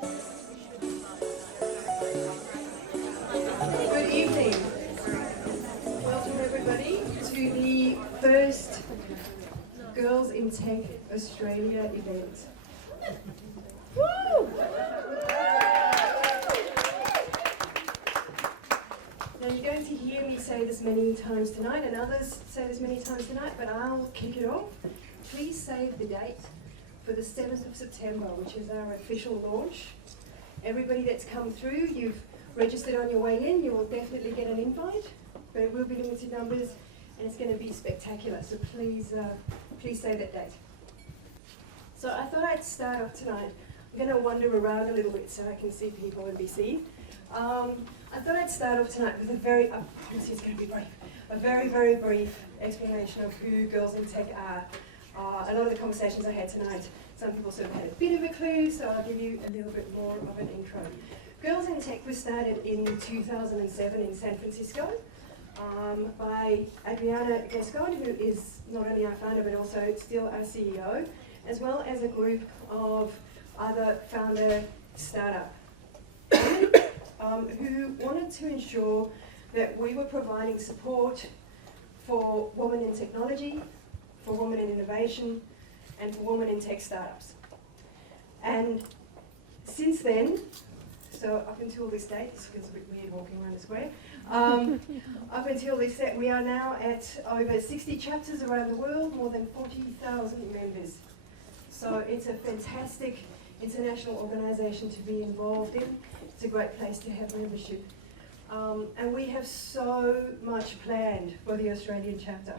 Good evening. Welcome everybody to the first Girls in Tech Australia event. Woo! Now you're going to hear me say this many times tonight and others say this many times tonight, but I'll kick it off. Please save the date for the 7th of September, which is our official launch. Everybody that's come through, you've registered on your way in, you will definitely get an invite. There will be limited numbers and it's going to be spectacular, so please save that date. So I thought I'd start off tonight. I'm going to wander around a little bit so I can see people and be seen. I thought I'd start off tonight with I promise it's going to be brief, a very, very brief explanation of who Girls in Tech are. A lot of the conversations I had tonight, some people sort of had a bit of a clue, so I'll give you a little bit more of an intro. Girls in Tech was started in 2007 in San Francisco by Adriana Gascon, who is not only our founder but also still our CEO, as well as a group of other founder startup who wanted to ensure that we were providing support for women in technology, for women in innovation, and for women in tech startups. And since then, so up until this date, this feels a bit weird walking around the square, up until this date, we are now at over 60 chapters around the world, more than 40,000 members. So it's a fantastic international organisation to be involved in. It's a great place to have membership. And we have so much planned for the Australian chapter.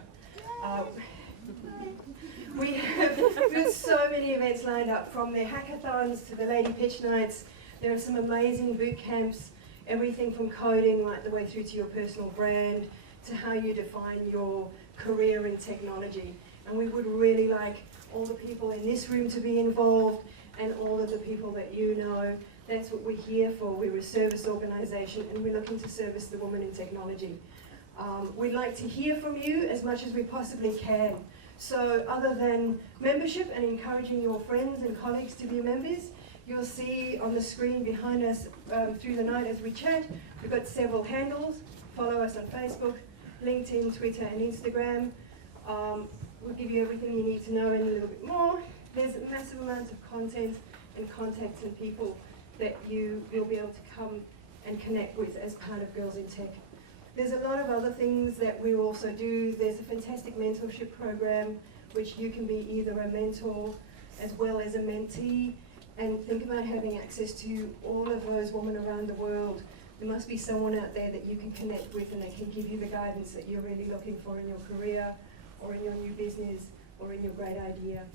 We have so many events lined up, from the hackathons to the lady pitch nights. There are some amazing boot camps, everything from coding right the way through to your personal brand, to how you define your career in technology. And we would really like all the people in this room to be involved, and all of the people that you know. That's what we're here for. We're a service organisation and we're looking to service the woman in technology. We'd like to hear from you as much as we possibly can. So other than membership and encouraging your friends and colleagues to be members, you'll see on the screen behind us through the night as we chat, we've got several handles. Follow us on Facebook, LinkedIn, Twitter and Instagram. We'll give you everything you need to know and a little bit more. There's massive amounts of content and contacts and people that you'll be able to come and connect with as part of Girls in Tech. There's a lot of other things that we also do. There's a fantastic mentorship program which you can be either a mentor as well as a mentee, and think about having access to all of those women around the world. There must be someone out there that you can connect with and they can give you the guidance that you're really looking for in your career or in your new business or in your great idea.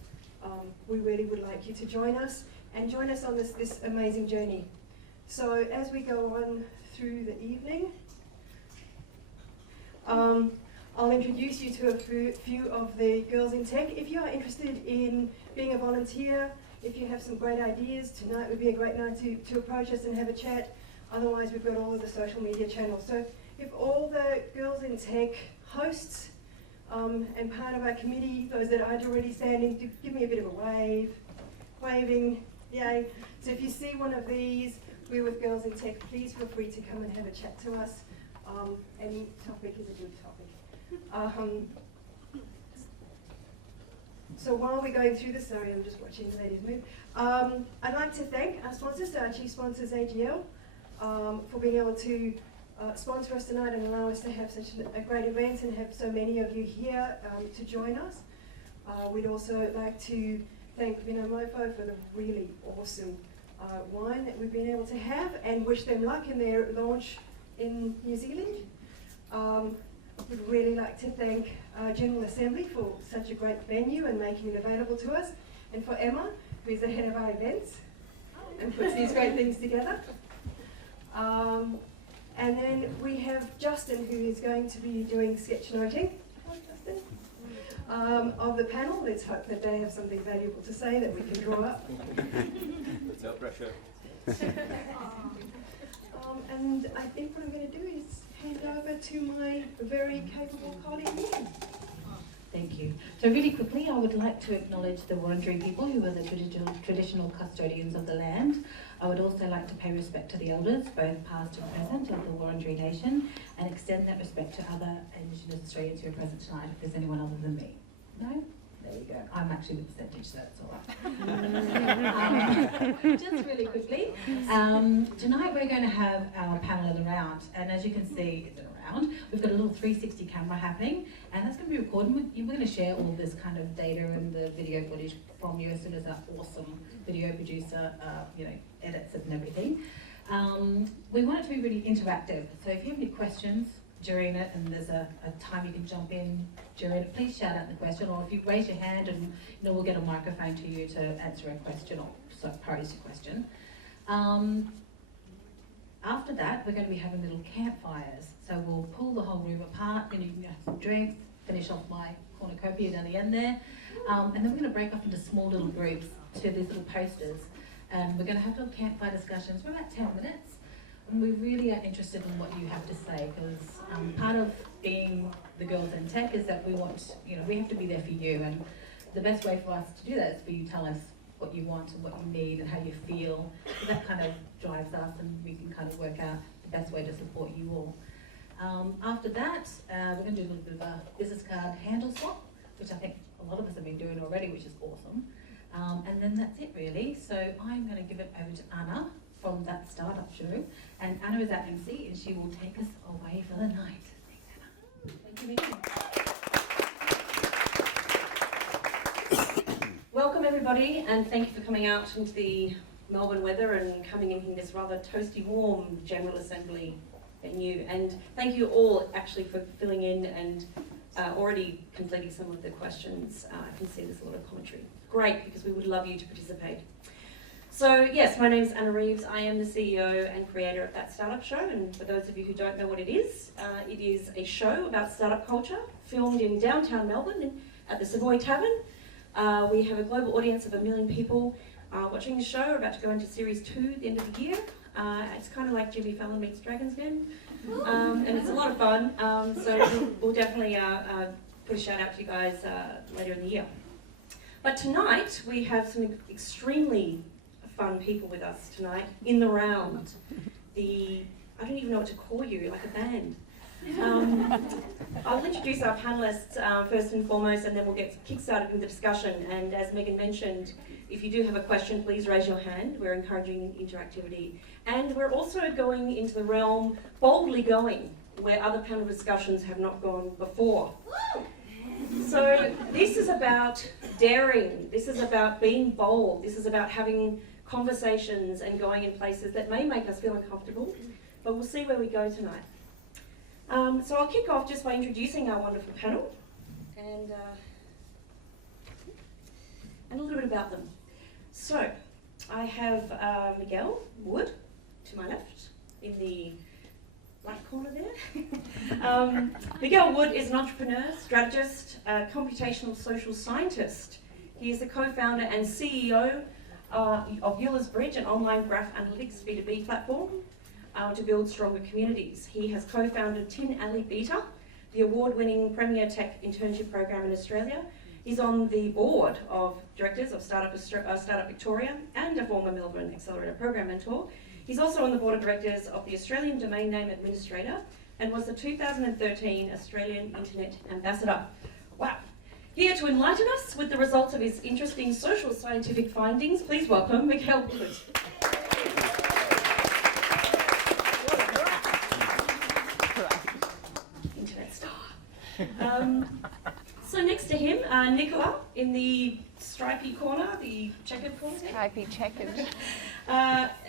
We really would like you to join us and join us on this amazing journey. So as we go on through the evening, I'll introduce you to a few of the Girls in Tech. If you are interested in being a volunteer, if you have some great ideas, tonight would be a great night to approach us and have a chat. Otherwise, we've got all of the social media channels. So if all the Girls in Tech hosts and part of our committee, those that aren't already standing, give me a bit of a wave. Waving, yay. So if you see one of these, we're with Girls in Tech, please feel free to come and have a chat to us. Any topic is a good topic. So while we're going through this, sorry, I'm just watching the ladies move. I'd like to thank our sponsors, our chief sponsors, AGL, for being able to sponsor us tonight and allow us to have such a great event and have so many of you here to join us. We'd also like to thank Vinomofo for the really awesome wine that we've been able to have, and wish them luck in their launch in New Zealand. We'd really like to thank General Assembly for such a great venue and making it available to us, and for Emma, who's the head of our events and puts these great things together. And then we have Justin, who is going to be doing sketchnoting. Hi, Justin. Of the panel. Let's hope that they have something valuable to say that we can draw up. Let's help pressure. And I think what I'm going to do is hand over to my very capable colleague, Ian. Thank you. So really quickly, I would like to acknowledge the Wurundjeri people who are the traditional custodians of the land. I would also like to pay respect to the elders, both past and present, of the Wurundjeri Nation, and extend that respect to other Indigenous Australians who are present tonight, if there's anyone other than me. No? There you go. I'm actually the percentage, so that's all right. Just really quickly, tonight we're going to have our panel in the round, and as you can see, it's in a round. We've got a little 360 camera happening, and that's going to be recorded. We're going to share all this kind of data and the video footage from you as soon as our awesome video producer, edits it and everything. We want it to be really interactive, so if you have any questions during it and there's a time you can jump in during it, please shout out the question, or if you raise your hand and we'll get a microphone to you to answer a question or pose your question. After that, we're going to be having little campfires, so we'll pull the whole room apart, and you can have some drinks, finish off my cornucopia down the end there, and then we're going to break off into small little groups to these little posters, and we're going to have little campfire discussions for about 10 minutes. And we really are interested in what you have to say, because part of being the girls in tech is that we want, we have to be there for you, and the best way for us to do that is for you to tell us what you want and what you need and how you feel. So that kind of drives us, and we can kind of work out the best way to support you all. After that, we're going to do a little bit of a business card handle swap, which I think a lot of us have been doing already, which is awesome. And then that's it really. So I'm going to give it over to Anna from that startup show, and Anna is our MC, and she will take us away for the night. Thanks, Anna. Thank you, Megan. Welcome everybody, and thank you for coming out into the Melbourne weather and coming in this rather toasty warm General Assembly venue. And thank you all actually for filling in and already completing some of the questions. I can see there's a lot of commentary. Great, because we would love you to participate. So yes, my name is Anna Reeves. I am the CEO and creator of That Startup Show, and for those of you who don't know what it is a show about startup culture filmed in downtown Melbourne at the Savoy Tavern. We have a global audience of 1 million people watching the show. We're about to go into series 2 at the end of the year. It's kind of like Jimmy Fallon meets Dragon's Den, and it's a lot of fun. So we'll definitely put a shout out to you guys later in the year. But tonight we have some extremely fun people with us tonight in the round. I don't even know what to call you, like a band. I'll introduce our panellists first and foremost, and then we'll get kick-started with the discussion. And as Megan mentioned, if you do have a question, please raise your hand. We're encouraging interactivity. And we're also going into the realm, boldly going, where other panel discussions have not gone before. So this is about daring. This is about being bold. This is about having conversations and going in places that may make us feel uncomfortable, but we'll see where we go tonight. So I'll kick off just by introducing our wonderful panel and a little bit about them. So I have Miguel Wood to my left in the right corner there. Miguel Wood is an entrepreneur, strategist, computational social scientist. He is the co-founder and CEO of Euler's Bridge, an online graph analytics B2B platform to build stronger communities. He has co-founded Tin Alley Beta, the award-winning premier tech internship program in Australia. He's on the board of directors of Startup Victoria and a former Melbourne Accelerator program mentor. He's also on the board of directors of the Australian Domain Name Administrator and was the 2013 Australian Internet Ambassador. Wow. Here to enlighten us with the results of his interesting social scientific findings, please welcome Miguel Wood. Internet star. So next to him, Nicola in the stripy corner, the checkered corner. Stripy checkered.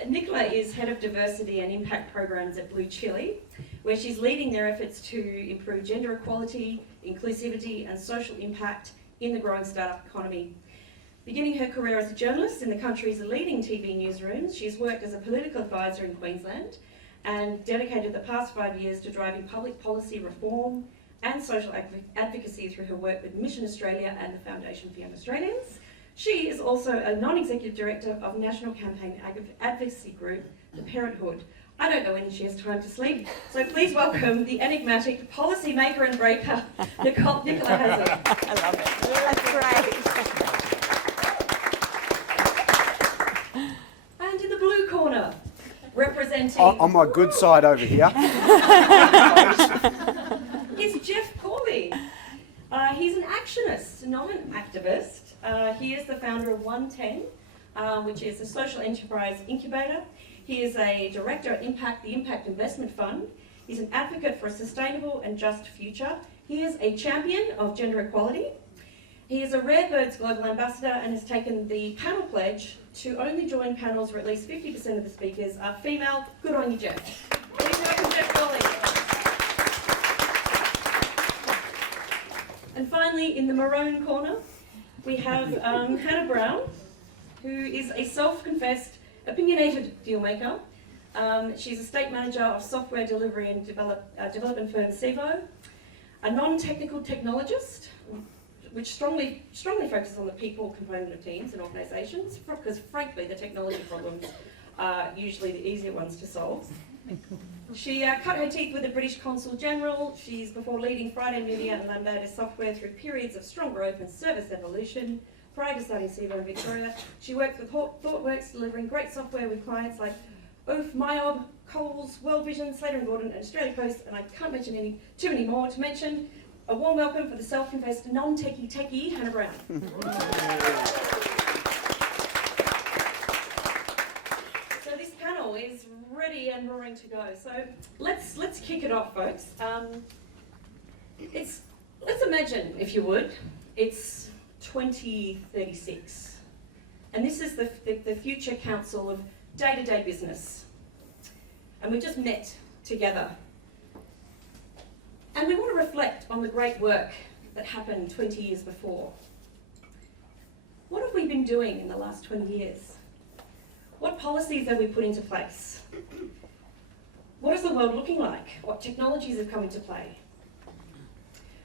Nicola is Head of Diversity and Impact Programs at Blue Chili, where she's leading their efforts to improve gender equality, inclusivity and social impact in the growing startup economy. Beginning her career as a journalist in the country's leading TV newsrooms, she's worked as a political advisor in Queensland and dedicated the past 5 years to driving public policy reform and social advocacy through her work with Mission Australia and the Foundation for Young Australians. She is also a non-executive director of national campaign advocacy group, The Parenthood. I don't know when she has time to sleep. So please welcome the enigmatic policy maker and breaker, Nicola Hazard. I love it. That's great. And in the blue corner, representing... On my good side over here. is Jeff Corby. He's an actionist, not an activist. He is the founder of 110, which is a social enterprise incubator. He is a director at the Impact Investment Fund. He's an advocate for a sustainable and just future. He is a champion of gender equality. He is a Rare Birds Global Ambassador and has taken the panel pledge to only join panels where at least 50% of the speakers are female. Good on you, Jeff. Please welcome Jeff Corby. And finally, in the maroon corner, we have Hannah Brown, who is a self-confessed opinionated dealmaker. She's a state manager of software delivery and development firm Sevo, a non-technical technologist, which strongly focuses on the people component of teams and organisations, because frankly the technology problems are usually the easier ones to solve. She cut her teeth with the British Consul General. She's before leading Friday Media and Lambda Software through periods of strong growth and service evolution. Prior to starting Sevo in Victoria, she worked with ThoughtWorks, delivering great software with clients like Oof, MyOb, Coles, World Vision, Slater & Gordon, and Australia Post, and I can't mention too many more. To mention a warm welcome for the self-confessed non-techie Hannah Brown. So this panel is ready and roaring to go. So let's kick it off, folks. Let's imagine, if you would, it's 2036, and this is the Future Council of Day-to-Day Business, and we just met together, and we want to reflect on the great work that happened 20 years before. What have we been doing in the last 20 years? What policies have we put into place? What is the world looking like? What technologies have come into play?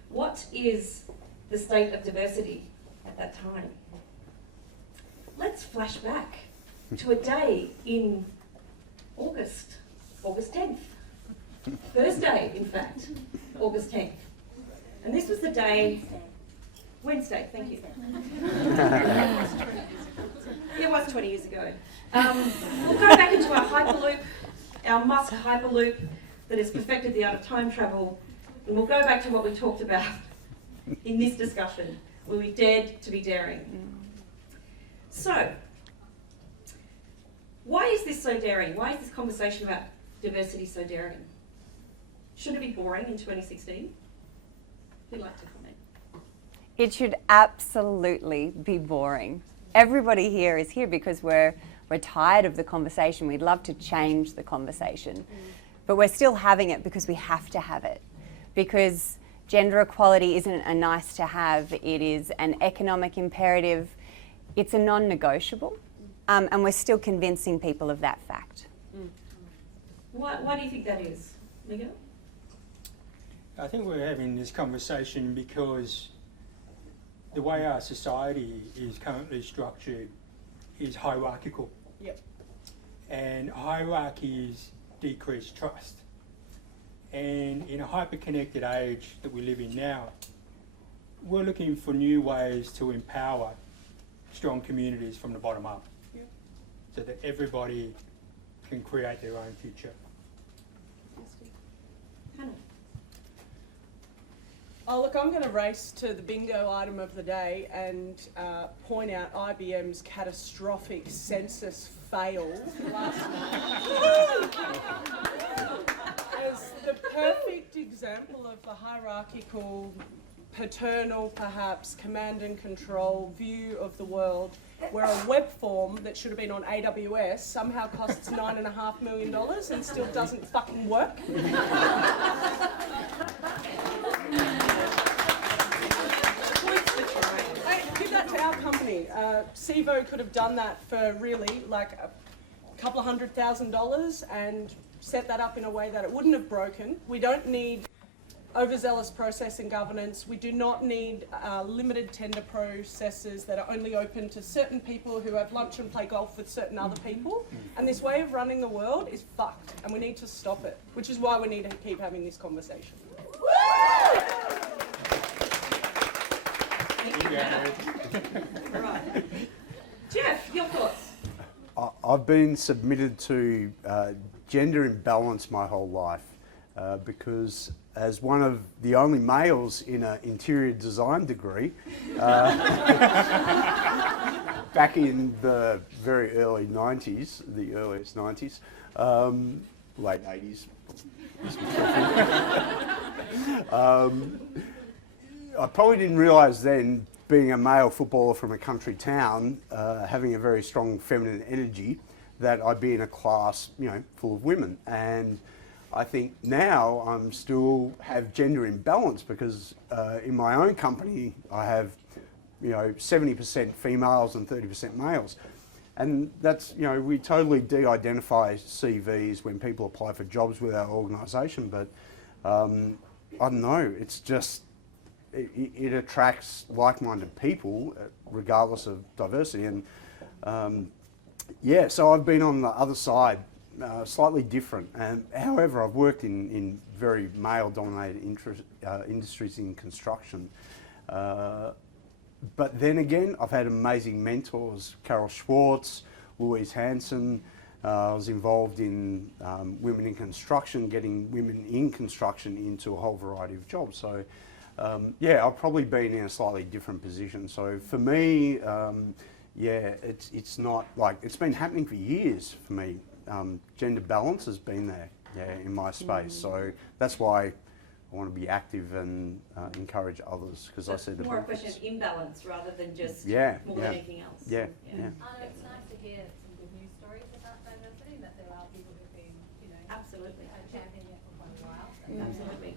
What is the state of diversity at that time? Let's flash back to a day in August 10th. Thursday, in fact, August 10th. And this was the day, Wednesday, thank you. It was 20 years ago. We'll go back into our Hyperloop, our Musk Hyperloop that has perfected the art of time travel, and we'll go back to what we talked about in this discussion, where we dared to be daring. So, why is this so daring? Why is this conversation about diversity so daring? Should it be boring in 2016? Who'd like to comment? It should absolutely be boring. Everybody here is here because we're tired of the conversation. We'd love to change the conversation, but we're still having it because we have to have it. Because gender equality isn't a nice to have, it is an economic imperative. It's a non-negotiable, and we're still convincing people of that fact. Why do you think that is, Miguel? I think we're having this conversation because the way our society is currently structured is hierarchical. Yep. And hierarchies decrease trust. And in a hyper-connected age that we live in now, we're looking for new ways to empower strong communities from the bottom up, so that everybody can create their own future. Hannah? Oh, look, I'm going to race to the bingo item of the day and point out IBM's catastrophic census fail last night as the perfect example of the hierarchical, paternal, perhaps, command and control view of the world, where a web form that should have been on AWS somehow costs $9.5 million and still doesn't fucking work. Give that to our company. Sevo could have done that for really like a couple of $100,000 and set that up in a way that it wouldn't have broken. We don't need overzealous process and governance. We do not need limited tender processes that are only open to certain people who have lunch and play golf with certain other people. And this way of running the world is fucked, and we need to stop it, which is why we need to keep having this conversation. Right. Jeff, your thoughts? I've been submitted to gender imbalance my whole life because as one of the only males in an interior design degree, back in the very early 90s, the earliest 90s, late 80s, I probably didn't realise then, being a male footballer from a country town, having a very strong feminine energy, that I'd be in a class, full of women. And I think now I'm still have gender imbalance because in my own company I have, 70% females and 30% males. And that's, we totally de-identify CVs when people apply for jobs with our organisation, but I don't know, it's just, it attracts like-minded people regardless of diversity. And so I've been on the other side, slightly different. And however, I've worked in very male-dominated industries in construction. But then again, I've had amazing mentors, Carol Schwartz, Louise Hanson. I was involved in women in construction, getting women in construction into a whole variety of jobs. So I've probably been in a slightly different position. So for me, it's not like, it's been happening for years for me. Gender balance has been there, in my space. So that's why I want to be active and encourage others, because I see the more benefits. a question of imbalance rather than just more than anything else. I know it's nice to hear some good news stories about diversity, that there are people who've been, absolutely championing it for quite a while. So absolutely.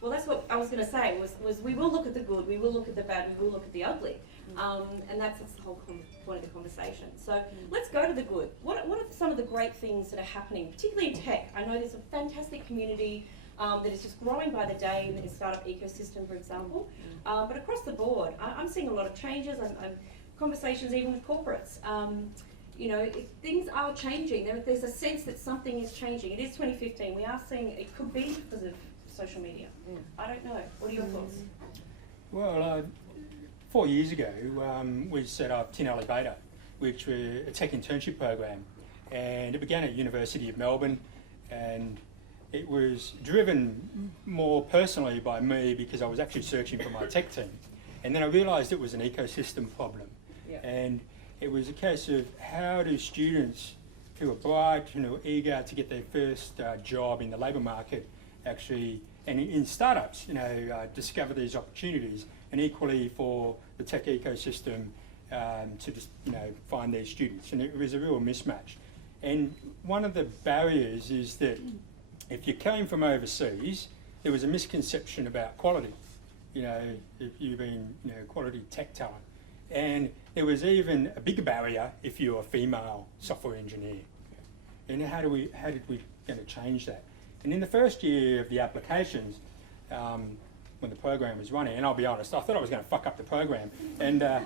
Well, that's what I was going to say, was we will look at the good, we will look at the bad, we will look at the ugly. And that's the whole point of the conversation. So let's go to the good. What are some of the great things that are happening, particularly in tech? I know there's a fantastic community that is just growing by the day in the startup ecosystem, for example. But across the board, I'm seeing a lot of changes. I'm conversations even with corporates. Things are changing. There's a sense that something is changing. It is 2015. We are seeing it could be because of social media. I don't know. What are your thoughts? Well, 4 years ago, we set up Tin Alley Beta, which was a tech internship program, and it began at University of Melbourne, and it was driven more personally by me because I was actually searching for my tech team, and then I realised it was an ecosystem problem, and it was a case of how do students who are bright and who are eager to get their first job in the labour market actually, and in startups, discover these opportunities, and equally for the tech ecosystem to just, find their students. And it was a real mismatch. And one of the barriers is that if you came from overseas, there was a misconception about quality. If you've been, quality tech talent. And there was even a bigger barrier if you're a female software engineer. And how did we going to change that? And in the first year of the applications, when the program was running, and I'll be honest, I thought I was going to fuck up the program, and it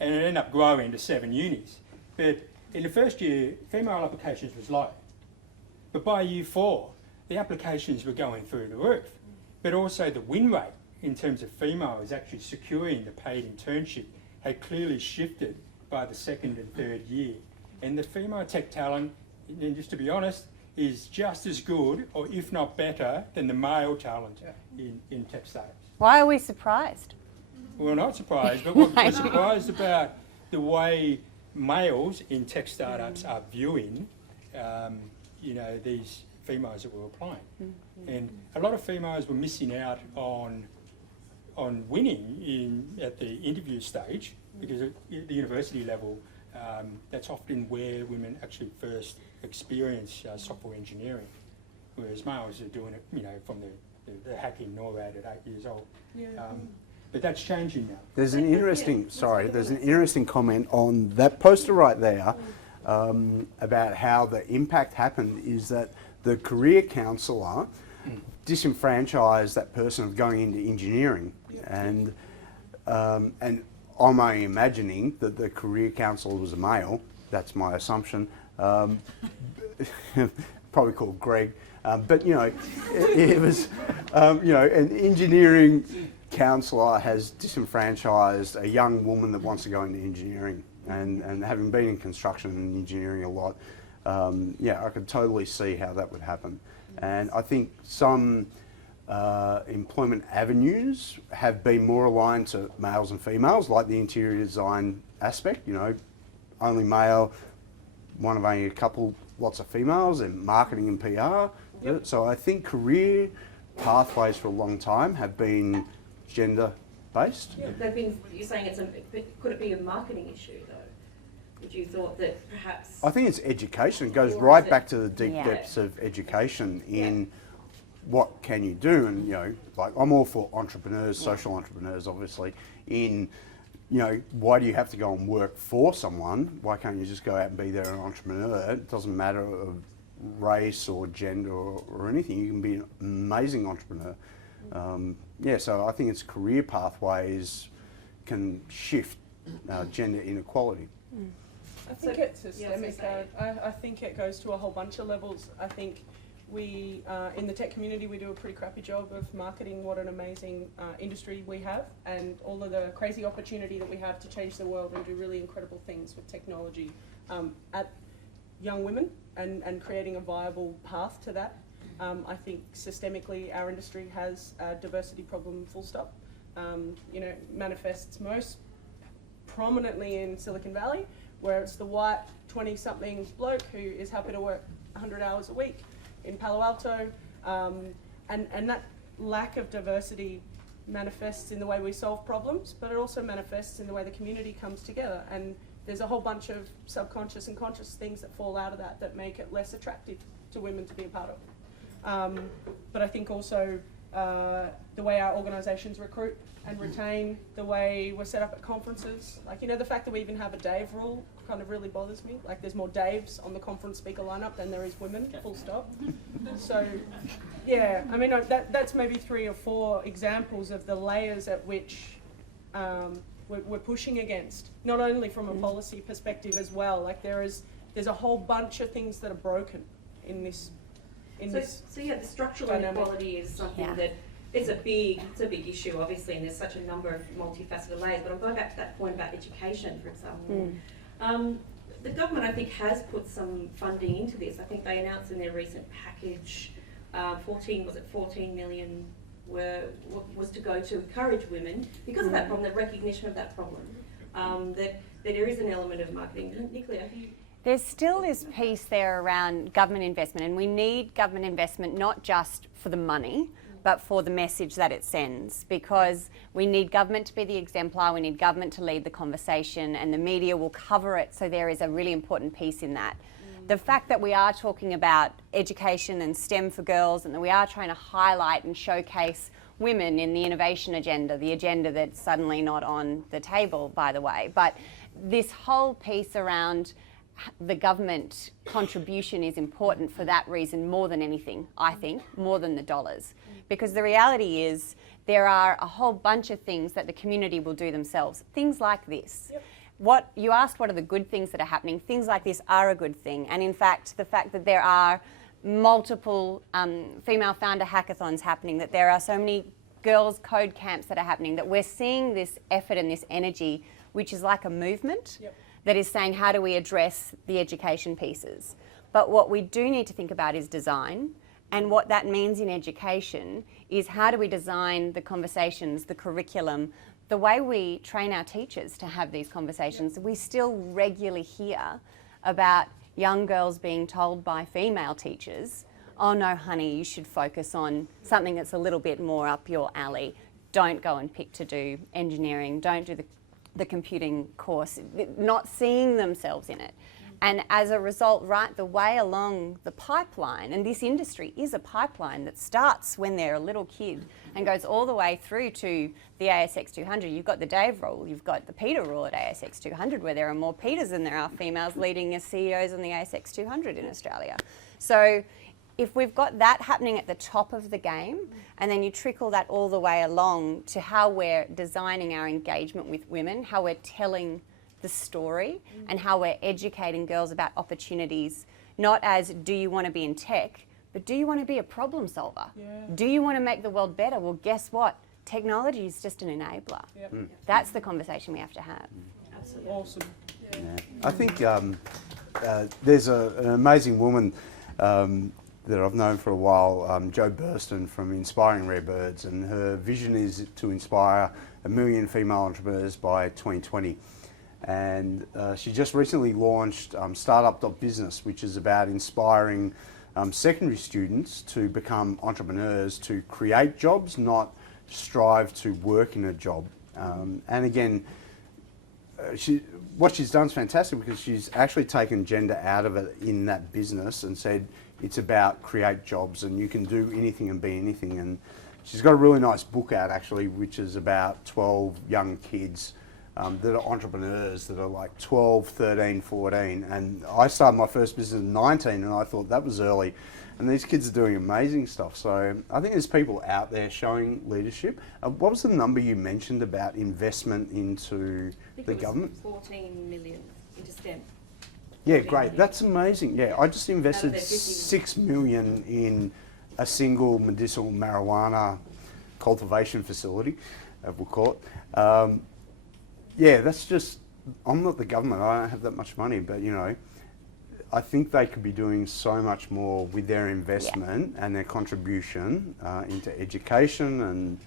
ended up growing to 7 unis. But in the first year, female applications was low. But by year 4, the applications were going through the roof. But also the win rate in terms of females actually securing the paid internship had clearly shifted by the second and third year. And the female tech talent, and just to be honest, is just as good, or if not better, than the male talent in tech startups. Why are we surprised? We're not surprised, but we're surprised about the way males in tech startups are viewing, these females that were applying. And a lot of females were missing out on winning at the interview stage, because at the university level, that's often where women actually first experience software engineering, whereas males are doing it, from the hacking NORAD at 8 years old. But that's changing now. There's an interesting comment on that poster right there about how the impact happened is that the career counsellor disenfranchise that person of going into engineering. And I'm only imagining that the career counsellor was a male. That's my assumption. Probably called Greg. But, you know, it was, you know, an engineering counsellor has disenfranchised a young woman that wants to go into engineering. And having been in construction and engineering a lot, yeah, I could totally see how that would happen. And I think some employment avenues have been more aligned to males and females, like the interior design aspect, you know, only male, one of only a couple, lots of females, and marketing and PR. Yep. So I think career pathways for a long time have been gender based. Yeah, they've been, you're saying could it be a marketing issue though? Would you thought that perhaps? I think it's education. It goes Or right is it- back to the deep Yeah. depths of education in what can you do. And, you know, like I'm all for entrepreneurs, social entrepreneurs, obviously, in, you know, why do you have to go and work for someone? Why can't you just go out and be there an entrepreneur? It doesn't matter of race or gender or anything. You can be an amazing entrepreneur. Yeah, so I think it's career pathways can shift gender inequality. I think So- it's yeah, I was systemic. gonna say. I think it goes to a whole bunch of levels. I think we, in the tech community, we do a pretty crappy job of marketing what an amazing industry we have and all of the crazy opportunity that we have to change the world and do really incredible things with technology at young women and creating a viable path to that. I think systemically our industry has a diversity problem, full stop. You know, manifests most prominently in Silicon Valley, where it's the white 20-something bloke who is happy to work 100 hours a week. In Palo Alto, and that lack of diversity manifests in the way we solve problems, but it also manifests in the way the community comes together. And there's a whole bunch of subconscious and conscious things that fall out of that make it less attractive to women to be a part of. But I think also the way our organisations recruit and retain, the way we're set up at conferences, like, you know, the fact that we even have a Dave rule kind of really bothers me. Like, there's more Daves on the conference speaker lineup than there is women, full stop. So, yeah, I mean, that's maybe 3 or 4 examples of the layers at which we're pushing against, not only from a policy perspective as well. Like, there's a whole bunch of things that are broken in this. So yeah, the structural dynamic. inequality is something Yeah. that it's a big issue, obviously, and there's such a number of multifaceted layers. But I'm going back to that point about education, for example. The government, I think, has put some funding into this. I think they announced in their recent package, 14 million was to go to encourage women because of that problem, the recognition of that problem, that there is an element of marketing. Nicola, have you? There's still this piece there around government investment, and we need government investment not just for the money, but for the message that it sends, because we need government to be the exemplar, we need government to lead the conversation, and the media will cover it, so there is a really important piece in that. The fact that we are talking about education and STEM for girls, and that we are trying to highlight and showcase women in the innovation agenda, the agenda that's suddenly not on the table, by the way, but this whole piece around the government contribution is important for that reason more than anything, I think, more than the dollars. Because the reality is there are a whole bunch of things that the community will do themselves. Things like this. Yep. What you asked, what are the good things that are happening? Things like this are a good thing. And in fact, the fact that there are multiple female founder hackathons happening, that there are so many girls code camps that are happening, that we're seeing this effort and this energy, which is like a movement. Yep. That is saying, how do we address the education pieces? But what we do need to think about is design. And what that means in education is how do we design the conversations, the curriculum, the way we train our teachers to have these conversations. We still regularly hear about young girls being told by female teachers, oh no honey, you should focus on something that's a little bit more up your alley. Don't go and pick to do engineering, don't do the computing course, not seeing themselves in it. And as a result, right the way along the pipeline, and this industry is a pipeline that starts when they're a little kid and goes all the way through to the ASX 200. You've got the Dave rule, you've got the Peter rule at ASX 200, where there are more Peters than there are females leading as CEOs on the ASX 200 in Australia. So if we've got that happening at the top of the game, and then you trickle that all the way along to how we're designing our engagement with women, how we're telling the story, and how we're educating girls about opportunities, not as do you want to be in tech, but do you want to be a problem solver? Yeah. Do you want to make the world better? Well, guess what? Technology is just an enabler. Yep. That's the conversation we have to have. Absolutely. Awesome. Yeah. I think there's an amazing woman that I've known for a while, Jo Burston from Inspiring Rare Birds, and her vision is to inspire 1 million female entrepreneurs by 2020. And she just recently launched Startup.Business, which is about inspiring secondary students to become entrepreneurs, to create jobs, not strive to work in a job. And again, what she's done is fantastic, because she's actually taken gender out of it in that business and said it's about create jobs and you can do anything and be anything. And she's got a really nice book out actually, which is about 12 young kids that are entrepreneurs that are like 12, 13, 14. And I started my first business at 19 and I thought that was early. And these kids are doing amazing stuff. So I think there's people out there showing leadership. What was the number you mentioned about investment into the government? 14 million into STEM. Yeah, great. That's amazing. Yeah, I just invested Out of their 50 $6 million in a single medicinal marijuana cultivation facility, we'll call it. Yeah, that's just, I'm not the government, I don't have that much money, but you know, I think they could be doing so much more with their investment and their contribution into education, and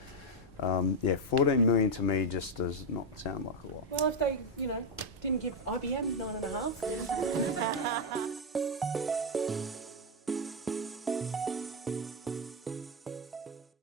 yeah, 14 million to me just does not sound like a lot. Well, if they, didn't give IBM 9.5.